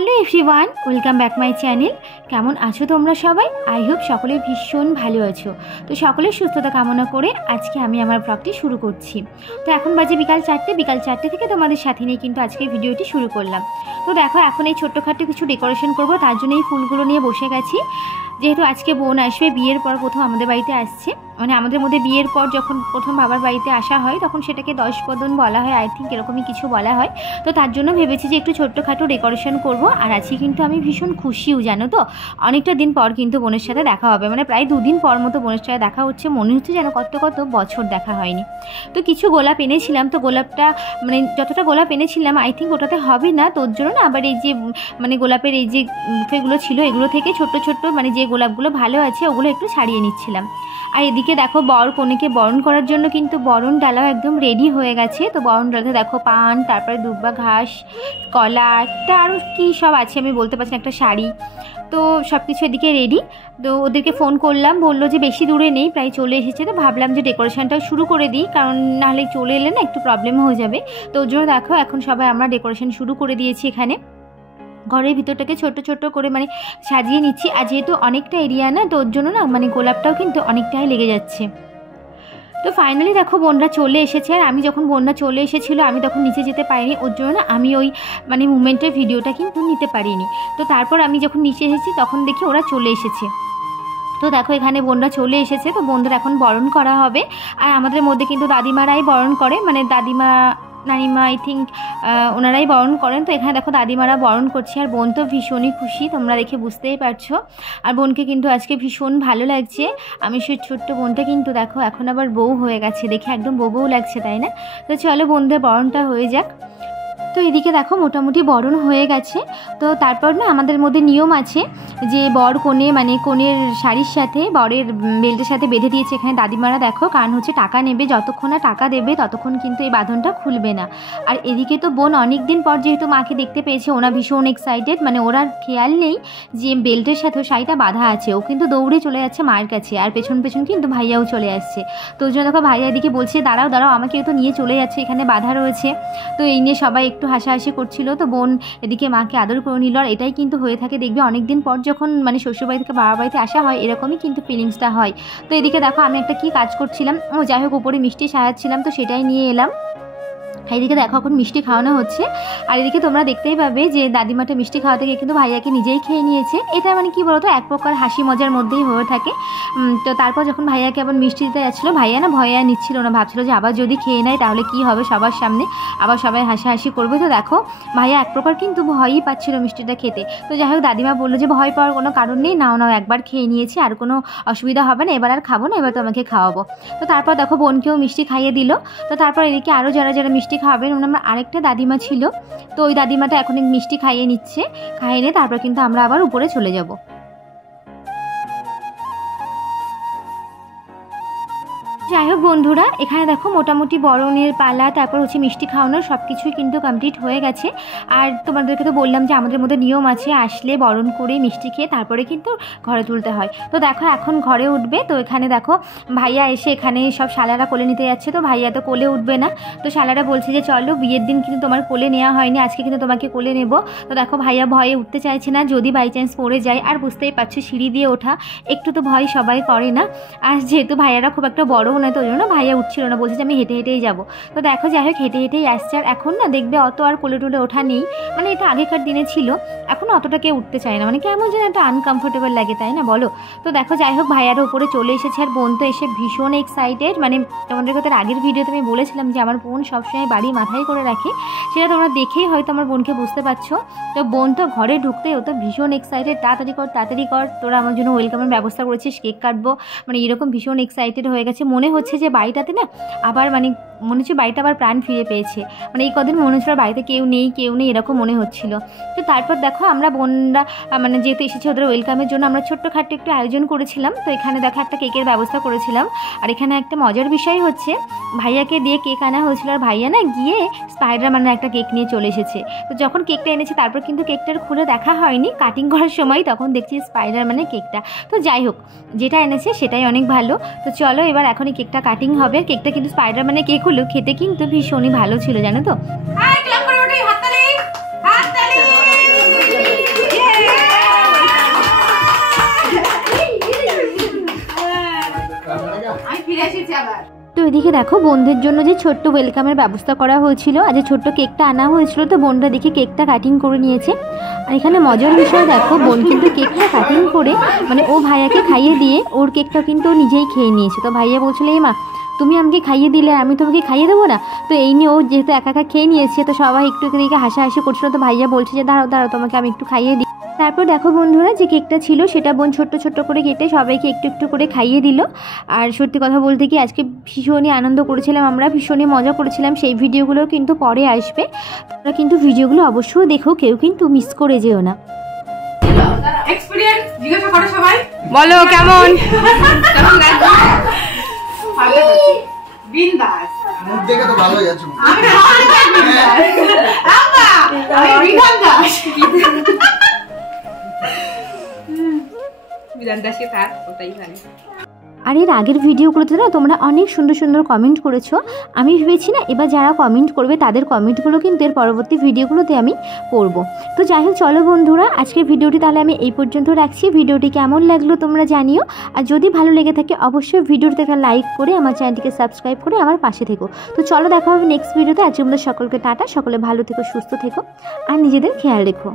Hello everyone, welcome back my channel. কেমন আছো তোমরা সবাই? আই হোপ সকলে ভীষণ ভালো আছো। তো সকলের সুস্থতা কামনা করে আজকে আমি আমার ব্লগটি শুরু করছি। তো এখন বাজে বিকাল 4টে থেকে তোমাদের সাথে নিয়ে কিন্তু আজকে ভিডিওটি শুরু করলাম। তো দেখো এখন এই ছোট্টখাটো কিছু ডেকোরেশন করব, তার জন্য এই ফুলগুলো নিয়ে বসে গেছি। যেহেতু আজকে বোন আসবে, বিয়ের পর প্রথম আমাদের বাড়িতে আসছে, মানে আমাদের মধ্যে বিয়ের পর যখন প্রথম বাবার বাড়িতে আসা হয় তখন সেটাকে 10 বদন বলা হয়, আই থিঙ্ক এরকমই কিছু বলা হয়। তো তার জন্য ভেবেছি যে একটু ছোট্টখাটো ডেকোরেশন করব। আর আজকে কিন্তু আমি ভীষণ খুশিও, জানো তো, অনেকটা দিন পর কিন্তু বোনের সাথে দেখা হবে, মানে প্রায় 2 দিন পর মতো বোনের সাথে দেখা হচ্ছে। মনে হচ্ছে যেন কত বছর দেখা হয়নি। তো কিছু গোলাপ এনেছিলাম, তো গোলাপটা মানে যতটা গোলাপ এনেছিলাম আই থিঙ্ক ওটাতে হবে না, তোর জন্য না আবার এই যে মানে গোলাপের এই যে বুকেগুলো ছিল এগুলো থেকে ছোট্ট মানে যে গোলাপগুলো ভালো আছে ওগুলো একটু ছাড়িয়ে নিচ্ছিলাম। আর এদিকে দেখো বর কনেকে বরণ করার জন্য কিন্তু বরণ ডালাও একদম রেডি হয়ে গেছে। তো বরণ ডালাতে দেখো পান, তারপরে দুব্বা ঘাস, কলা, একটা আরও কী সব আছে আমি বলতে পারছি না, একটা শাড়ি, তো সব কিছু এদিকে রেডি। তো ওদেরকে ফোন করলাম, বললো যে বেশি দূরে নেই, প্রায় চলে এসেছে। তো ভাবলাম যে ডেকোরেশনটাও শুরু করে দিই, কারণ নাহলে চলে এলে না একটু প্রবলেম হয়ে যাবে। তো ওর জন্য দেখো এখন সবাই আমরা ডেকোরেশন শুরু করে দিয়েছি। এখানে ঘরের ভিতরটাকে ছোট করে মানে সাজিয়ে নিচ্ছি। আর যেহেতু অনেকটা এরিয়া না, তো ওর জন্য না মানে গোলাপটাও কিন্তু অনেকটাই লেগে যাচ্ছে। তো ফাইনালি দেখো বোনরা চলে এসেছে। আর আমি যখন বোনরা চলে এসেছিলো আমি তখন নিচে যেতে পারিনি, ওর জন্য না আমি ওই মানে মুভমেন্টের ভিডিওটা কিন্তু নিতে পারিনি। তো তারপর আমি যখন নিচে এসেছি তখন দেখি ওরা চলে এসেছে। তো দেখো এখানে বোনরা চলে এসেছে, তো বোনদের এখন বরণ করা হবে। আর আমাদের মধ্যে কিন্তু দাদিমারাই বরণ করে, মানে দাদিমা নানিমা আই থিঙ্ক ওনারাই বরণ করেন। তো এখানে দেখো দাদিমারা বরণ করছে, আর বোন তো ভীষণই খুশি, তোমরা দেখে বুঝতেই পারছো। আর বোনকে কিন্তু আজকে ভীষণ ভালো লাগছে। আমি সেই ছোট্ট বোনটা কিন্তু দেখো এখন আবার বউ হয়ে গেছে, দেখে একদম বউ লাগছে, তাই না? তো চলো বোনদের বরণটা হয়ে যাক। তো এদিকে দেখো মোটামুটি বরণ হয়ে গেছে। তো তারপর না আমাদের মধ্যে নিয়ম আছে যে বর কনে মানে কনের শাড়ির সাথে বরের বেল্টের সাথে বেঁধে দিয়েছে এখানে দাদিমারা, দেখো, কারণ হচ্ছে টাকা নেবে, যতক্ষণ না টাকা দেবে ততক্ষণ কিন্তু এই বাঁধনটা খুলবে না। আর এদিকে তো বোন অনেক দিন পর যেহেতু মাকে দেখতে পেয়েছে, ওরা ভীষণ এক্সাইটেড, মানে ওরা খেয়াল নেই যে বেল্টের সাথে শাড়িটা বাঁধা আছে। ও কিন্তু দৌড়ে চলে যাচ্ছে মায়ের কাছে, আর পেছন কিন্তু ভাইয়াও চলে আসছে। তো ওই জন্য দেখো ভাইয়া এদিকে বলছে দাঁড়াও আমাকে তো নিয়ে চলে যাচ্ছে, এখানে বাঁধা রয়েছে। তো এই নিয়ে সবাই একটু হাসাহাসি করছিল। তো বোন এদিকে মাকে আদর করে নিল। আর এটাই কিন্তু হয়ে থাকে, দেখবে অনেকদিন পর যখন মানে শ্বশুরবাড়ি থেকে বাবার বাড়িতে আসা হয় এরকমই কিন্তু ফিলিংসটা হয়। তো এদিকে দেখো আমি একটা কি কাজ করছিলাম, যাই হোক উপরে মিষ্টি সাজাচ্ছিলাম, তো সেটাই নিয়ে এলাম। এদিকে দেখো এখন মিষ্টি খাওয়ানো হচ্ছে। আর এদিকে তোমরা দেখতেই পাবে যে দাদিমাটা মিষ্টি খাওয়াতে গিয়ে কিন্তু ভাইয়াকে নিজেই খেয়ে নিয়েছে। এটা মানে কি বলতো, এক প্রকার হাসি মজার মধ্যেই হয়ে থাকে। তো তারপর যখন ভাইয়াকে আবার মিষ্টি দিতে যাচ্ছিলো, ভাইয়া না ভয়া নিচ্ছিল না, ভাবছিল যে আবার যদি খেয়ে নেয় তাহলে কি হবে, সবার সামনে আবার সবাই হাসাহাসি করবে। তো দেখো ভাইয়া এক প্রকার কিন্তু ভয়ই পাচ্ছিল মিষ্টিটা খেতে। তো যাই হোক দাদিমা বললো যে ভয় পাওয়ার কোনো কারণ নেই, নাও একবার খেয়ে নিয়েছি, আর কোনো অসুবিধা হবে না, এবার আর খাবো না, এবার তোমাকে খাওয়াবো। তো তারপর দেখো বোনকেও মিষ্টি খাইয়ে দিল। তো তারপর এদিকে আরও যারা মিষ্টি খাওয়াবেন, আমার আরেকটা দাদিমা ছিল, তো ওই দাদিমাটা এখন মিষ্টি খাইয়ে নিচ্ছে। খাইয়ে নিয়ে তারপর কিন্তু আমরা আবার উপরে চলে যাব। যাই হোক বন্ধুরা, এখানে দেখো মোটামুটি বরণের পালা, তারপর হচ্ছে মিষ্টি খাওয়ানোর সব কিছুই কিন্তু কমপ্লিট হয়ে গেছে। আর তোমাদেরকে তো বললাম যে আমাদের মধ্যে নিয়ম আছে, আসলে বরণ করে মিষ্টি খেয়ে তারপরে কিন্তু ঘরে তুলতে হয়। তো দেখো এখন ঘরে উঠবে। তো এখানে দেখো ভাইয়া এসে এখানে সব শালারা কোলে নিতে যাচ্ছে। তো ভাইয়া তো কোলে উঠবে না, তো শালারা বলছে যে চলো, বিয়ের দিন কিন্তু তোমার কোলে নেওয়া হয়নি, আজকে কিন্তু তোমাকে কোলে নেব। তো দেখো ভাইয়া ভয়ে উঠতে চাইছে না, যদি বাই চান্স পড়ে যায়। আর বুঝতেই পারছো সিঁড়ি দিয়ে ওঠা একটু তো ভয় সবাই করে না। আর যেহেতু ভাইয়ারা খুব একটা বড় না, তো ওই জন্য ভাইয়া উঠছিল না, বলছে যে আমি হেঁটেই যাবো। তো দেখো যাই হোক হেঁটেই আসছে। আর এখন না দেখবে অত আর কোলে টুলে ওঠা নেই, মানে এটা আগেকার দিনে ছিল, এখন অতটা কেউ উঠতে চায় না, মানে কেমন যেন একটা আনকমফোর্টেবল লাগে, তাই না বলো? তো দেখো যাই হোক ভাইয়ারা উপরে চলে এসেছে। আর বোন তো এসে ভীষণ এক্সাইটেড, মানে তোমাদের কথা আগের ভিডিওতে আমি বলেছিলাম যে আমার বোন সবসময় বাড়ি মাথায় করে রাখে, সেটা তোমরা দেখেই হয়তো আমার বোনকে বুঝতে পারছো। তো বোন তো ঘরে ঢুকতেই ও তো ভীষণ এক্সাইটেড, তাড়াতাড়ি কর তোরা আমার জন্য ওয়েলকামের ব্যবস্থা করেছিস, কেক কাটবো, মানে এরকম ভীষণ এক্সাইটেড হয়ে গেছে। মনে হচ্ছে যে বাড়িটাতে না আবার মানে মনে হচ্ছে বাড়িটা আবার প্রাণ ফিরে পেয়েছে, মানে এই কদিন মনে হচ্ছিল বাড়িতে কেউ নেই এরকম মনে হচ্ছিল। তো তারপর দেখো আমরা বোনরা মানে যেহেতু এসেছি ওদের ওয়েলকামের জন্য আমরা ছোট্টখাট্টো একটু আয়োজন করেছিলাম। তো এখানে দেখো একটা কেকের ব্যবস্থা করেছিলাম। আর এখানে একটা মজার বিষয় হচ্ছে ভাইয়াকে দিয়ে কেক আনা হয়েছিল, আর ভাইয়া না গিয়ে স্পাইডারম্যানের একটা কেক নিয়ে চলে এসেছে। তো যখন কেকটা এনেছে তারপর কিন্তু কেকটার খুলে দেখা হয়নি, কাটিং করার সময় তখন দেখছি স্পাইডারম্যানের কেকটা। তো যাই হোক যেটা এনেছে সেটাই অনেক ভালো। তো চলো এবার এখনই কেকটা কাটিং হবে। কেকটা কিন্তু স্পাইডারম্যানের কেক হলো, খেতে কিন্তু ভীষণই ভালো ছিল, জানো তো। ওইদিকে দেখো বোনদের জন্য যে ছোট্ট ওয়েলকামের ব্যবস্থা করা হয়েছিল আর যে ছোট্ট কেকটা আনা হয়েছিল, তো বোনরা দেখে কেকটা কাটিং করে নিয়েছে। আর এখানে মজার বিষয় দেখো, বোন কিন্তু কেকটা কাটিং করে মানে ও ভাইয়াকে খাইয়ে দিয়ে ওর কেকটা কিন্তু ও নিজেই খেয়ে নিয়েছে। তো ভাইয়া বলছিল এই মা তুমি আমাকে খাইয়ে দিলে আমি তোমাকে খাইয়ে দেবো না, তো এই নিয়ে ও যেহেতু একা একা খেয়ে নিয়েছে তো সবাই একটু দিকে হাসাহাসি করছিল। তো ভাইয়া বলছে যে দাঁড়াও দাঁড়াও তোমাকে আমি একটু খাইয়ে দিই। তারপর দেখো বন্ধুরা যে কেকটা ছিল সেটা বোন ছোট্ট ছোট্ট করে কেটে সবাইকে একটু একটু করে খাইয়ে দিল। আর সত্যি কথা বলতে কি আজকে ভীষণই আনন্দ করেছিলাম, আমরা ভীষণই মজা করেছিলাম। সেই ভিডিওগুলো কিন্তু পরে আসবে, তোমরা কিন্তু ভিডিওগুলো অবশ্যই দেখো, কেউ কিন্তু মিস করে যেও না। এক্সপেরিয়েন্স জিজ্ঞাসা করো সবাই, বলো কেমন কেমন লাগছে? ভালো লাগছে, বিন্দাস। মুখ দেখে তো ভালোই আছে। আমি বিন্দাস, আমি বিন্দাস। বিন্দাসই থাক, ওটাই ভালো। আর এর আগের ভিডিওগুলোতে না তোমরা অনেক সুন্দর সুন্দর কমেন্ট করেছো। আমি ভেবেছি না এবার যারা কমেন্ট করবে তাদের কমেন্টগুলো কিন্তু এর পরবর্তী ভিডিওগুলোতে আমি পড়ব। তো যাই হোক চলো বন্ধুরা, আজকের ভিডিওটি তাহলে আমি এই পর্যন্ত রাখছি। ভিডিওটি কেমন লাগলো তোমরা জানিও, আর যদি ভালো লেগে থাকে অবশ্যই ভিডিওটিতে একটা লাইক করে আমার চ্যানেলটিকে সাবস্ক্রাইব করে আমার পাশে থেকো। তো চলো দেখা হবে নেক্সট ভিডিওতে। আজকের মধ্যে সকলকে টাটা, সকলে ভালো থেকো, সুস্থ থেকো আর নিজেদের খেয়াল রেখো।